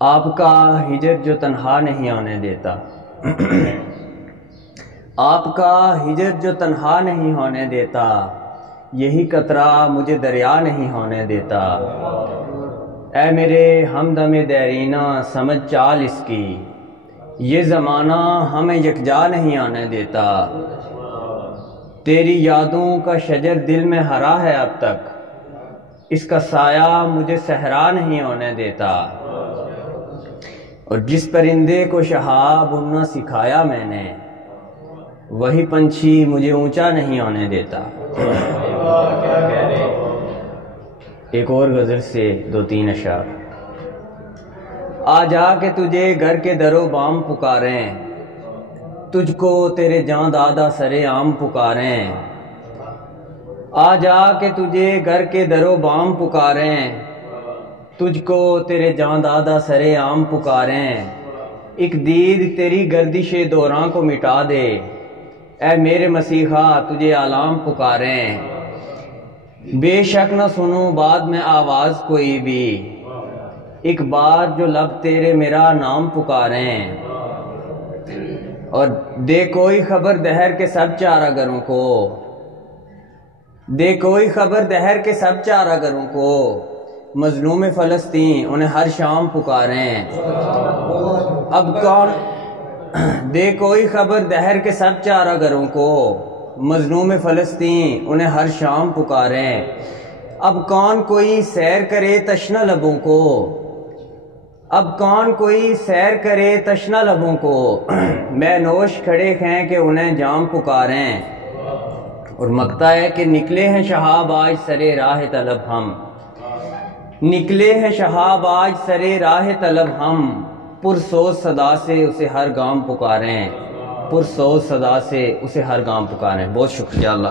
آپ کا ہجر جو تنہا نہیں ہونے دیتا، آپ کا ہجر جو تنہا نہیں ہونے دیتا، یہی قطرہ مجھے دریا نہیں ہونے دیتا۔ اے میرے ہمدم دیرینہ سمجھ چال اس کی، یہ زمانہ ہمیں یکجا نہیں آنے دیتا۔ تیری یادوں کا شجر دل میں ہرا ہے اب تک، اس کا سایہ مجھے صحرا نہیں ہونے دیتا۔ اور جس پرندے کو شہاب اڑنا سکھایا میں نے، وہی پنچھی مجھے اونچا نہیں ہونے دیتا۔ ایک اور غزل سے دو تین اشعار۔ آ جا کہ تجھے گھر کے در و بام پکاریں، تجھ کو تیرے جاں دادا سرے عام پکاریں۔ آ جا کہ تجھے گھر کے در و بام پکاریں، تجھ کو تیرے جاں دادا سرے عام پکاریں۔ ایک دید تیری گردش دوراں کو مٹا دے، اے میرے مسیحا تجھے علام پکاریں۔ بے شک نہ سنوں بعد میں آواز کوئی بھی، ایک بار جو لب تیرے میرا نام پکاریں۔ اور دے کوئی خبر دہر کے سب چارہ گروں کو، دے کوئی خبر دہر کے سب چارہ گروں کو، مظلوم فلسطین انہیں ہر شام پکاریں۔ اب کون دے کوئی خبر دہر کے سب چارہ گروں کو، مظلوم فلسطین انہیں ہر شام پکاریں۔ اب کون کوئی سیر کرے تشنہ لبوں کو، اب کون کوئی سیر کرے تشنہ لبوں کو، میں نوش کھڑے ہیں کہ انہیں جام پکاریں۔ اور مقطع ہے کہ نکلے ہیں شہاب آج سرے راہ طلب ہم، نکلے ہیں شہاب آج سرے راہ طلب ہم، پرسوز صدا سے اسے ہر گام پکاریں، پرسوز صدا سے اسے ہر گام پکاریں۔ بہت شکریہ اللہ۔